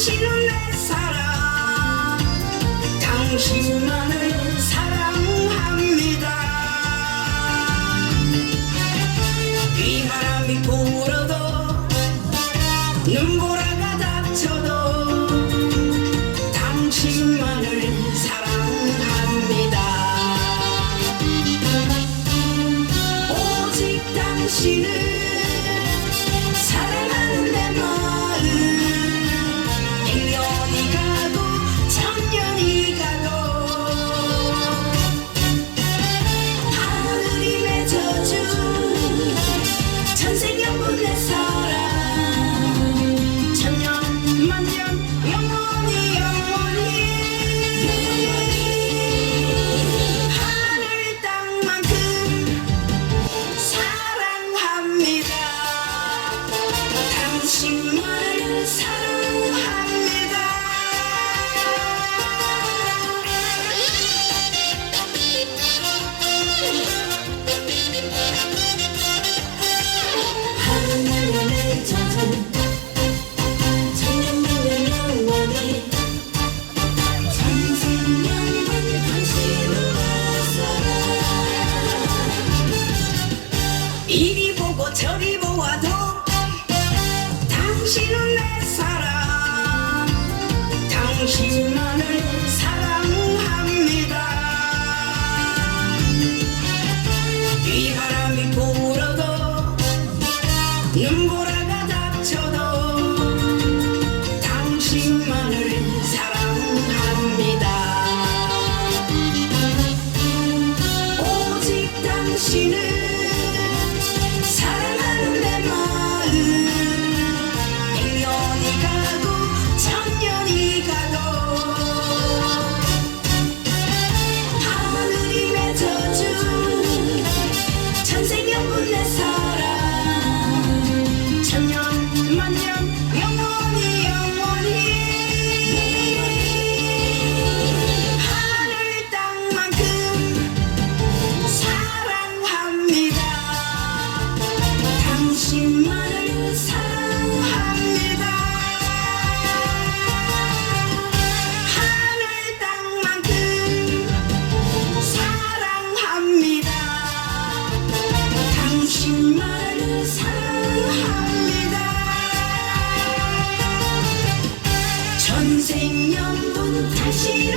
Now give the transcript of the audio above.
당신은 내 사랑. 당신만을 사랑합니다. 비바람이 불어도 눈보라가 닥쳐도 당신만을 사랑합니다. 오직 당신을 당신은 내 사랑 당신만을 사랑합니다 she